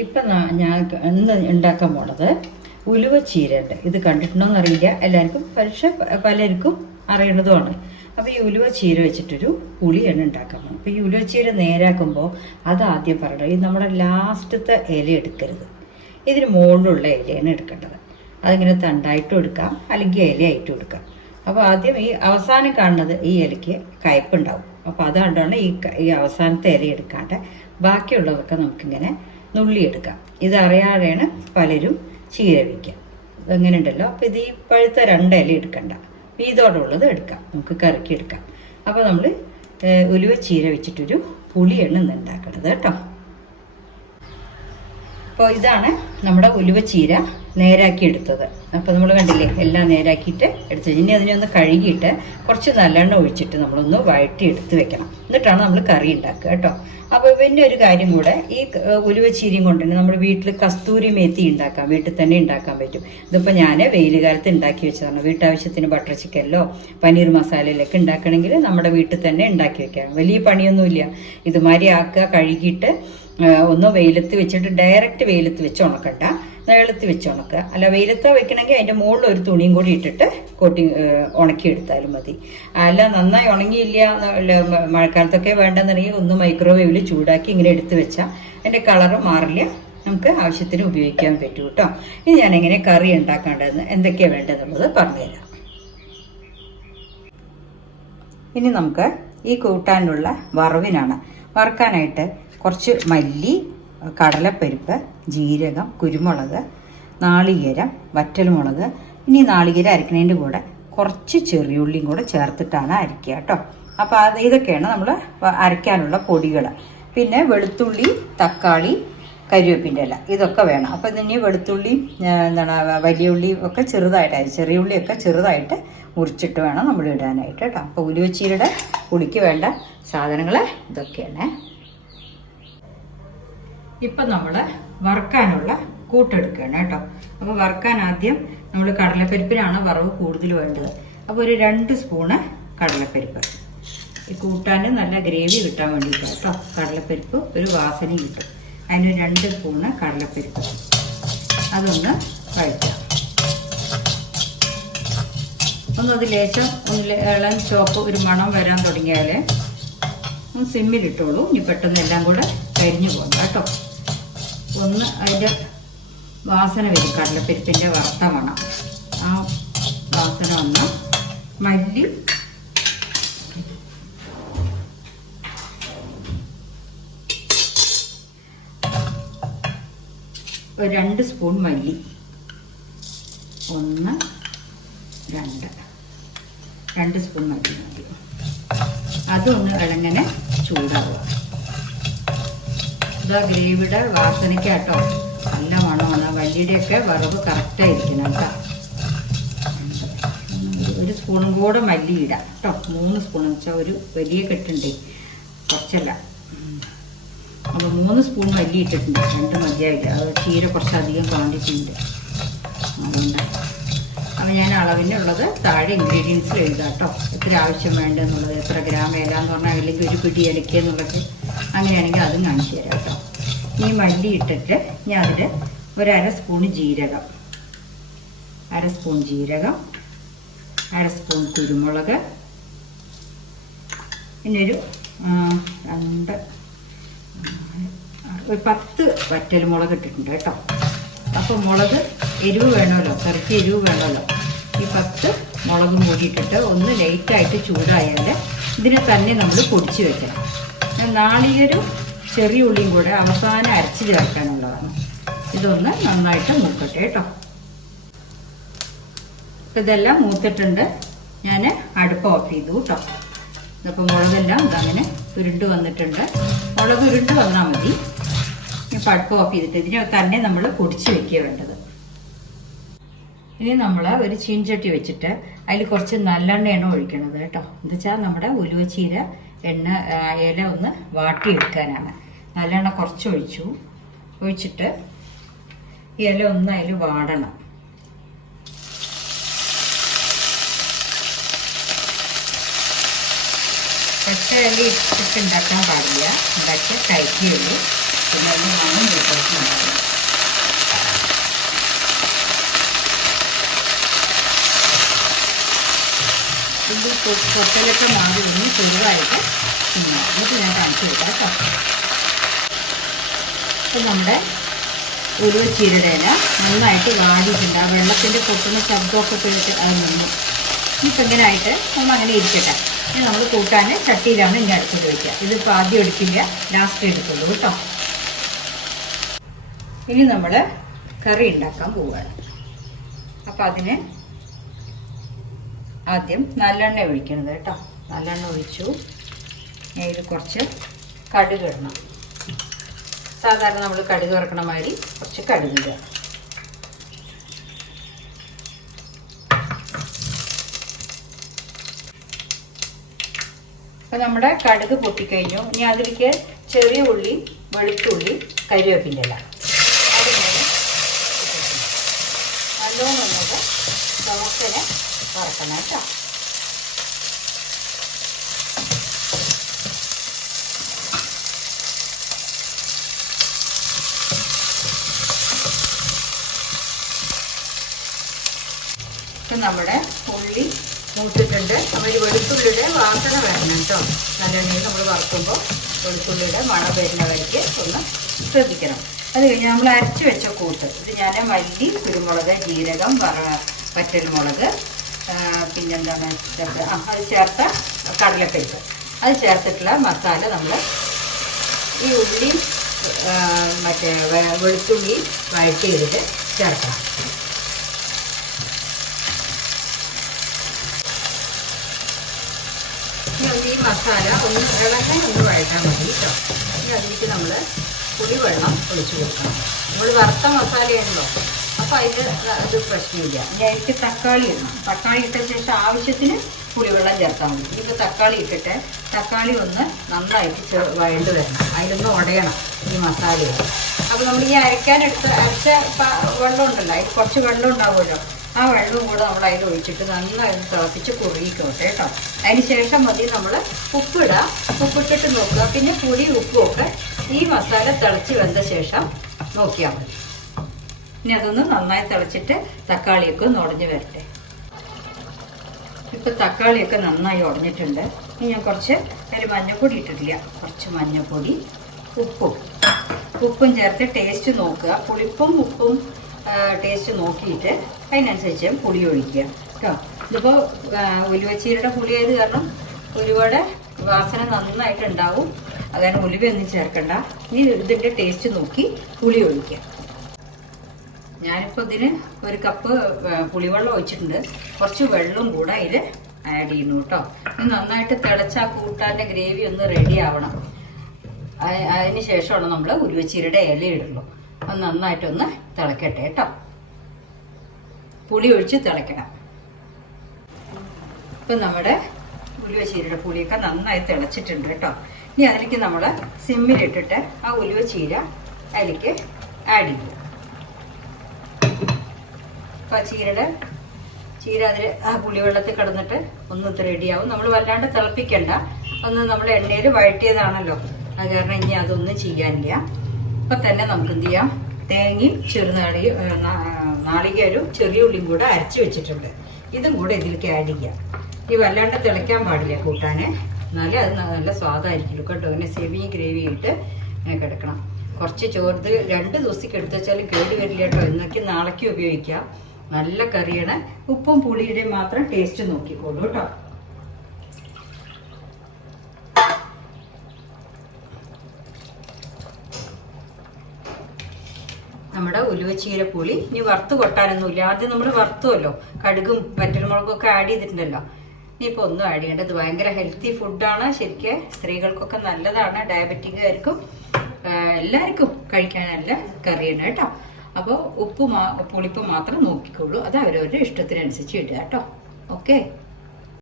ഇപ്പം ഞാൻ ഇന്ന് ഉണ്ടാക്കാൻ പോണത് ഉലുവ ചീരയുണ്ട്. ഇത് കണ്ടിട്ടുണ്ടോയെന്ന് അറിയില്ല, എല്ലാവർക്കും പക്ഷെ പലർക്കും അറിയണതുമാണ്. അപ്പോൾ ഈ ഉലുവ ചീര വെച്ചിട്ടൊരു പുളിയാണ് ഉണ്ടാക്കാൻ പോകുന്നത്. അപ്പോൾ ഈ ഉലുവ ചീര നേരാക്കുമ്പോൾ അതാദ്യം പറയണം, ഇത് നമ്മുടെ ലാസ്റ്റത്തെ ഇല എടുക്കരുത്, ഇതിന് മുകളിലുള്ള ഇലയാണ് എടുക്കേണ്ടത്. അതിങ്ങനെ തണ്ടായിട്ടും എടുക്കാം, അല്ലെങ്കിൽ ഇലയായിട്ടും എടുക്കാം. അപ്പോൾ ആദ്യം ഈ അവസാനം കാണുന്നത് ഈ ഇലയ്ക്ക് കയ്പ്പുണ്ടാവും. അപ്പോൾ അതുകൊണ്ടാണ് ഈ അവസാനത്തെ ഇല എടുക്കാണ്ട് ബാക്കിയുള്ളതൊക്കെ നമുക്കിങ്ങനെ നുള്ളിയെടുക്കാം. ഇതറിയാതെയാണ് പലരും ചീര വയ്ക്കുക. അങ്ങനെ ഉണ്ടല്ലോ. അപ്പോൾ ഇത് ഈ പഴുത്ത 2 ഇല എടുക്കണ്ട, വീതോടുള്ളത് എടുക്കാം, നമുക്ക് കറക്കി എടുക്കാം. അപ്പോൾ നമ്മൾ ഉലുവ ചീര വെച്ചിട്ടൊരു പുളിയാണ് ഇന്ന് ഉണ്ടാക്കുന്നത് കേട്ടോ. അപ്പോൾ ഇതാണ് നമ്മുടെ ഉലുവ ചീര നേരാക്കി എടുത്തത്. അപ്പോൾ നമ്മൾ കണ്ടില്ലേ, എല്ലാം നേരാക്കിയിട്ട് എടുത്തത്. ഇനി അതിനെ ഒന്ന് കഴുകിയിട്ട് കുറച്ച് നല്ലെണ്ണ ഒഴിച്ചിട്ട് നമ്മളൊന്ന് വഴറ്റി എടുത്ത് വെക്കണം. എന്നിട്ടാണ് നമ്മൾ കറി ഉണ്ടാക്കുക കേട്ടോ. അപ്പോൾ പിന്നെ ഒരു കാര്യം കൂടെ, ഈ ഉലുവ ചീരയും കൊണ്ട് തന്നെ നമ്മൾ വീട്ടിൽ കസ്തൂരി മേത്തി ഉണ്ടാക്കാം, വീട്ടിൽ തന്നെ ഉണ്ടാക്കാൻ പറ്റും. ഇതിപ്പോൾ ഞാൻ വെയിൽ കാലത്ത് ഉണ്ടാക്കി വെച്ചതാണ്. വീട്ടാവശ്യത്തിന് ബട്ടർ ചിക്കനിലോ പനീർ മസാലയിലൊക്കെ ഉണ്ടാക്കണമെങ്കിൽ നമ്മുടെ വീട്ടിൽ തന്നെ ഉണ്ടാക്കി വെക്കാം, വലിയ പണിയൊന്നുമില്ല. ഇതുമാതിരി ആക്കുക, കഴുകിയിട്ട് ഒന്ന് വെയിലത്ത് വെച്ചിട്ട്, ഡയറക്റ്റ് വെയിലത്ത് വെച്ച് ഉണക്കണ്ട, നിഴലത്ത് വെച്ച് ഉണക്കുക. അല്ല, വെയിലത്ത് വെക്കണമെങ്കിൽ അതിൻ്റെ മുകളിൽ ഒരു തുണിയും കൂടി ഇട്ടിട്ട് ഉണക്കിയെടുത്താലും മതി. അല്ല, നന്നായി ഉണങ്ങിയില്ല, മഴക്കാലത്തൊക്കെ വേണ്ടെന്നുണ്ടെങ്കിൽ ഒന്ന് മൈക്രോവേവിൽ ചൂടാക്കി ഇങ്ങനെ എടുത്ത് വെച്ചാൽ അതിൻ്റെ കളറ് മാറില്ല, നമുക്ക് ആവശ്യത്തിന് ഉപയോഗിക്കാൻ പറ്റും കേട്ടോ. ഇനി ഞാൻ എങ്ങനെ കറി ഉണ്ടാക്കേണ്ടതെന്ന്, എന്തൊക്കെയാണ് വേണ്ടതെന്നുള്ളത് പറഞ്ഞുതരാം. ഇനി നമുക്ക് ഈ കൂട്ടാനുള്ള വറവിനാണ്. വറുക്കാനായിട്ട് കുറച്ച് മല്ലി, കടലപ്പരിപ്പ്, ജീരകം, കുരുമുളക്, നാളികേരം, വറ്റൽമുളക്. ഇനി നാളികേരം അരക്കുന്നതിൻ്റെ കൂടെ കുറച്ച് ചെറിയുള്ളിയും കൂടെ ചേർത്തിട്ടാണ് അരയ്ക്കുക കേട്ടോ. അപ്പോൾ ഇതൊക്കെയാണ് നമ്മൾ അരയ്ക്കാനുള്ള പൊടികൾ. പിന്നെ വെളുത്തുള്ളി, തക്കാളി, കരിവേപ്പിൻ്റെ ഇല, ഇതൊക്കെ വേണം. അപ്പോൾ ഇതിന് വെളുത്തുള്ളി, വലിയ ഉള്ളി ഒക്കെ ചെറുതായിട്ട്, ചെറിയ ഉള്ളിയൊക്കെ ചെറുതായിട്ട് മുറിച്ചിട്ട് വേണം നമ്മൾ ഇടാനായിട്ട് കേട്ടോ. അപ്പോൾ ഉലുവച്ചീരയുടെ പുളിക്ക് വേണ്ട സാധനങ്ങൾ ഇതൊക്കെയാണ്. ഇപ്പം നമ്മൾ വറുക്കാനുള്ള കൂട്ടെടുക്കുകയാണ് കേട്ടോ. അപ്പോൾ വറുക്കാൻ ആദ്യം നമ്മൾ കടലപ്പരിപ്പിനാണ് വറവ് കൂടുതൽ വേണ്ടത്. അപ്പോൾ ഒരു 2 സ്പൂണ് കടലപ്പരിപ്പ്. ഈ കൂട്ടാൻ നല്ല ഗ്രേവി കിട്ടാൻ വേണ്ടിയിട്ട് കേട്ടോ. കടലപ്പരിപ്പ് ഒരു വാസനയും കിട്ടും. അതിന് 2 സ്പൂണ് കടലപ്പരിപ്പ് അതൊന്ന് വഴറ്റാം. അത് ലേശം ഇളം ചോപ്പ് ഒരു മണം വരാൻ തുടങ്ങിയാൽ ഒന്ന് സിമ്മിലിട്ടോളൂ. ഇനി പെട്ടെന്ന് എല്ലാം കൂടെ കരിഞ്ഞു പോകണ്ട കേട്ടോ. ഒന്ന് അതിൻ്റെ വാസന വരും, കടലപ്പരിപ്പിൻ്റെ വറുത്ത മണം. ആ വാസന വന്ന് മല്ലി, ഒരു 2 സ്പൂൺ മല്ലി, 1 2 സ്പൂൺ മല്ലി മതി. അതൊന്ന് ഇളങ്ങനെ ചൂടാവുക. ഇതാ ഗ്രേവിയുടെ വാസനയ്ക്കാട്ടോ നല്ല മണമാണ്. മല്ലിയുടെയൊക്കെ വറവ് കറക്റ്റായിരിക്കണം കേട്ടോ. 1 സ്പൂണും കൂടെ മല്ലി ഇടാം കേട്ടോ. 3 സ്പൂൺ വെച്ചാൽ ഒരു വലിയ കെട്ടുണ്ട്, കുറച്ചല്ല. അപ്പോൾ 3 സ്പൂൺ മല്ലി ഇട്ടിട്ടുണ്ട്, 2 മതിയായില്ല. അത് ചീര കുറച്ചധികം ക്വാണ്ടിറ്റി ഉണ്ട്, അതുകൊണ്ട്. അപ്പോൾ ഞാൻ അളവിനുള്ളത് താഴെ ഇൻഗ്രീഡിയൻസിൽ എഴുതാം കേട്ടോ, എത്ര ആവശ്യം വേണ്ടെന്നുള്ളത്, എത്ര ഗ്രാം ഇല എന്ന് പറഞ്ഞാൽ, അല്ലെങ്കിൽ ഒരു പിടി ഇലയ്ക്ക് എന്നുള്ളത്. അങ്ങനെയാണെങ്കിൽ അതും കാണിച്ചു തരാം കേട്ടോ. ഈ മല്ലി ഇട്ടിട്ട് ഞാൻ അതിൽ ഒരു 1/2 സ്പൂൺ ജീരകം, 1/2 സ്പൂൺ ജീരകം, 1/2 സ്പൂൺ കുരുമുളക്, പിന്നെ ഒരു 10 വറ്റൽമുളക് ഇട്ടിട്ടുണ്ട് കേട്ടോ. അപ്പോൾ മുളക് എരിവ് വേണമല്ലോ, കറിക്ക് എരിവ് വേണമല്ലോ. ഈ 10 മുളകും കൂടി ഇട്ടിട്ട് ഒന്ന് ലൈറ്റായിട്ട് ചൂടായാൽ ഇതിനെ തന്നെ നമ്മൾ പൊടിച്ച് വെക്കണം. നാളികേരവും ചെറിയ ഉള്ളിയും കൂടെ അവസാനം അരച്ച് ചേർക്കാനുള്ളതാണ്. ഇതൊന്ന് നന്നായിട്ട് മൂക്കട്ടെ കേട്ടോ. ഇതെല്ലാം മൂത്തിട്ടുണ്ട്. ഞാൻ അടുപ്പ് ഓഫ് ചെയ്തു കേട്ടോ. ഇതിപ്പോൾ മുളകെല്ലാം ഇതങ്ങനെ ഉരുണ്ട് വന്നിട്ടുണ്ട്. മുളക് ഉരുണ്ട് വന്നാൽ മതി. ഇപ്പോൾ അടുപ്പ് ഓഫ് ചെയ്തിട്ട് ഇതിനെ തന്നെ നമ്മൾ പൊടിച്ച് വെക്കുക വേണ്ടത്. ഇനി നമ്മൾ ഒരു ചീൻചട്ടി വെച്ചിട്ട് അതിൽ കുറച്ച് നല്ലെണ്ണയാണ് ഒഴിക്കണത് കേട്ടോ. എന്താ വെച്ചാൽ നമ്മുടെ ഉലുവച്ചീര ഇല ഒന്ന് വാട്ടിയെടുക്കാനാണ്. നല്ലെണ്ണ കുറച്ച് ഒഴിച്ചിട്ട് ഇല ഒന്ന് അതിൽ വാടണം. പച്ച ഇല ഇട്ടിട്ട് ഉണ്ടാക്കാൻ പാടില്ല, ഉണ്ടാക്കിയാൽ കഴിക്കുകയുള്ളൂ. പിന്നെ അതിന് മണം വ്യത്യാസമുണ്ടാകും. ഇത് പൊട്ടലൊക്കെ മാറി ഒന്ന് ചെറുതായിട്ട് എന്നിട്ട് ഞാൻ കാണിച്ചു കൊടുക്കാം കേട്ടോ. അപ്പം നമ്മുടെ ഉലുവച്ചീരയുടെ ഇല നന്നായിട്ട് വാടിയിട്ടുണ്ട്. ആ വെള്ളത്തിൻ്റെ പൊട്ടുന്ന ശബ്ദമൊക്കെ കേട്ട് അത് നിന്നു. ഇനിയിപ്പോൾ ഇങ്ങനെ ആയിട്ട് അങ്ങനെ ഇരിക്കട്ടെ. ഇനി നമ്മൾ കൂട്ടാൻ ചട്ടിയിലാണ് ഇനി അടുത്തത് വയ്ക്കുക. ഇതിപ്പോൾ ആദ്യം എടുക്കില്ല, ലാസ്റ്റ് എടുക്കുള്ളൂ കേട്ടോ. ഇനി നമ്മൾ കറി ഉണ്ടാക്കാൻ പോവുകയാണ്. അപ്പം അതിന് ആദ്യം നല്ലെണ്ണ ഒഴിക്കണത് കേട്ടോ. നല്ലെണ്ണ ഒഴിച്ചു. ഇതിൽ കുറച്ച് കടുക് ഇടണം. സാധാരണ നമ്മൾ കടുക് വറക്കണ മാതിരി കുറച്ച് കടുക് ഇടുക. അപ്പോൾ നമ്മുടെ കടുക് പൊട്ടിക്കഴിഞ്ഞു. ഇനി അതിലേക്ക് ചെറിയ ഉള്ളി, വെളുത്തുള്ളി, കരിവേപ്പിൻ്റെ ഇല അതിങ്ങനെ നല്ലോണം ഒന്നത് നമുക്കിനെ വറക്കണം കേട്ടോ. ഇപ്പം നമ്മുടെ ഉള്ളി മൂത്തിട്ടുണ്ട്. നമ്മൾ വെളുത്തുള്ളിയുടെ വാസന വരണം കേട്ടോ. നല്ലെണ്ണയിൽ നമ്മൾ വറുക്കുമ്പോൾ വെളുത്തുള്ളിയുടെ മണം വരുന്ന വഴിക്ക് ഒന്ന് ശ്രദ്ധിക്കണം. അത് കഴിഞ്ഞ് നമ്മൾ അരച്ച് വെച്ച കൂട്ട്, ഇത് ഞാൻ മല്ലി, കുരുമുളക്, ജീരകം, വറ്റൽമുളക്, പിന്നെന്താണ് അത് ചേർത്ത കടലപ്പരിപ്പ്, അത് ചേർത്തിട്ടുള്ള മസാല നമ്മൾ ഈ ഉള്ളി മറ്റേ വെളുത്തുള്ളി വഴറ്റി ചെയ്തിട്ട് ചേർക്കണം. ഈ മസാല ഒന്ന് ഇളകാൻ ഒന്ന് വഴറ്റാൻ മതി കേട്ടോ. ഇനി അതിലേക്ക് നമ്മൾ പുളിവെള്ളം ഒഴിച്ച് കൊടുക്കണം. നമ്മൾ വറുത്ത മസാലയാണല്ലോ, അപ്പോൾ അതിൻ്റെ അത് പ്രശ്നമില്ല. ഇനി അതിലേക്ക് തക്കാളി ഇടണം. തക്കാളി ഇട്ട ശേഷം ആവശ്യത്തിന് പുളിവെള്ളം ചേർത്താൽ മതി. ഇപ്പോൾ തക്കാളി ഇട്ടിട്ട് തക്കാളി ഒന്ന് നന്നായിട്ട് വഴണ്ട് വരണം. അതിലൊന്ന് ഉടയണം ഈ മസാലയിൽ. അപ്പോൾ നമ്മൾ ഈ അരച്ച വെള്ളം ഉണ്ടല്ലോ, അതിൽ കുറച്ച് വെള്ളം ഉണ്ടാവുമല്ലോ, ആ വെള്ളവും കൂടെ നമ്മൾ അതിൽ ഒഴിച്ചിട്ട് നന്നായി തിളപ്പിച്ച് കുറുകിക്കോട്ടെ കേട്ടോ. അതിന് ശേഷം മതി നമ്മൾ ഉപ്പിടുക. ഉപ്പിട്ടിട്ട് നോക്കുക. പിന്നെ പുളി ഉപ്പും ഒക്കെ ഈ മസാല തിളച്ച് വെന്ത ശേഷം നോക്കിയാൽ മതി. ഇനി അതൊന്ന് നന്നായി തിളച്ചിട്ട് തക്കാളിയൊക്കെ ഒന്ന് ഉടഞ്ഞ് വരട്ടെ. ഇപ്പം തക്കാളിയൊക്കെ നന്നായി ഉടഞ്ഞിട്ടുണ്ട്. ഇനി ഞാൻ കുറച്ച് മഞ്ഞൾപ്പൊടി ഇട്ടിട്ടില്ല, കുറച്ച് മഞ്ഞൾപ്പൊടി, ഉപ്പും ചേർത്ത് ടേസ്റ്റ് നോക്കുക. പുളിപ്പും ഉപ്പും ടേസ്റ്റ് നോക്കിയിട്ട് അതിനനുസരിച്ച് പുളി ഒഴിക്കുക കേട്ടോ. ഇതിപ്പോൾ ഉലുവച്ചീരയുടെ പുളിയായത് കാരണം ഉലുവയുടെ വാസന നന്നായിട്ടുണ്ടാവും. അതായത് ഉലുവയൊന്നും ചേർക്കണ്ട. ഇനി ഇതിൻ്റെ ടേസ്റ്റ് നോക്കി പുളി ഒഴിക്കുക. ഞാനിപ്പോൾ ഇതിന് 1 കപ്പ് പുളിവെള്ളം ഒഴിച്ചിട്ടുണ്ട്. കുറച്ച് വെള്ളം കൂടെ അതിൽ ആഡ് ചെയ്യുന്നു കേട്ടോ. ഇത് നന്നായിട്ട് തിളച്ച ആ കൂട്ടാൻ്റെ ഗ്രേവി ഒന്ന് റെഡി ആവണം. അതിന് ശേഷമാണ് നമ്മൾ ഉലുവച്ചീരയുടെ ഇല ഇടുള്ളൂ. അത് നന്നായിട്ടൊന്ന് തിളക്കട്ടെ കേട്ടോ. പുളി ഒഴിച്ച് തിളക്കണം. ഇപ്പം നമ്മുടെ ഉലുവച്ചീരയുടെ പുളിയൊക്കെ നന്നായി തിളച്ചിട്ടുണ്ട് കേട്ടോ. ഇനി അതിലേക്ക് നമ്മൾ സിമ്മിലിട്ടിട്ട് ആ ഉലുവച്ചീര അതിലേക്ക് ആഡ് ചെയ്യും. അപ്പോൾ ചീര അതിൽ ആ പുളിവെള്ളത്തിൽ കിടന്നിട്ട് ഒന്ന് റെഡിയാവും. നമ്മൾ വല്ലാണ്ട് തിളപ്പിക്കണ്ട. ഒന്ന് നമ്മൾ എണ്ണയിൽ വഴറ്റിയതാണല്ലോ, അത് കാരണം ഇനി അതൊന്നും ചെയ്യാനില്ല. അപ്പം തന്നെ നമുക്ക് എന്ത് ചെയ്യാം, തേങ്ങയും നാളികേരവും ചെറിയ ഉള്ളിയും കൂടെ അരച്ച് വെച്ചിട്ടുണ്ട്. ഇതും കൂടെ ഇതിലേക്ക് ആഡ് ചെയ്യാം. ഈ വല്ലാണ്ട് തിളയ്ക്കാൻ പാടില്ല കൂട്ടാൻ, എന്നാലേ അത് നല്ല സ്വാദായിരിക്കും കേട്ടോ. ഇങ്ങനെ സെമി ഗ്രേവി ഇട്ട് കിടക്കണം. കുറച്ച് ചോർത്ത് 2 ദിവസത്തേക്ക് എടുത്ത് വെച്ചാലും കേട് വരില്ല കേട്ടോ. എന്നൊക്കെ നാളേക്ക് ഉപയോഗിക്കാം. നല്ല കറിയാണ്. ഉപ്പും പുളിയുടെയും മാത്രം ടേസ്റ്റ് നോക്കിക്കോളൂ കേട്ടോ. നമ്മുടെ ഉലുവച്ചീര പുളി ഇനി വറുത്ത് കൊട്ടാനൊന്നുമില്ല. ആദ്യം നമ്മൾ വറുത്തുമല്ലോ, കടുകും വറ്റൽമുളകും ഒക്കെ ആഡ് ചെയ്തിട്ടുണ്ടല്ലോ. ഇനിയിപ്പോൾ ഒന്നും ആഡ് ചെയ്യേണ്ടത്. ഇത് ഭയങ്കര ഹെൽത്തി ഫുഡാണ്. ശരിക്കും സ്ത്രീകൾക്കൊക്കെ നല്ലതാണ്. ഡയബറ്റിക്കാർക്കും എല്ലാവർക്കും കഴിക്കാൻ നല്ല കറിയാണ് കേട്ടോ. അപ്പോൾ പുളിപ്പ് മാത്രം നോക്കിക്കോളൂ. അത് അവരവരുടെ ഇഷ്ടത്തിനനുസരിച്ച് ഇടുക കേട്ടോ. ഓക്കെ.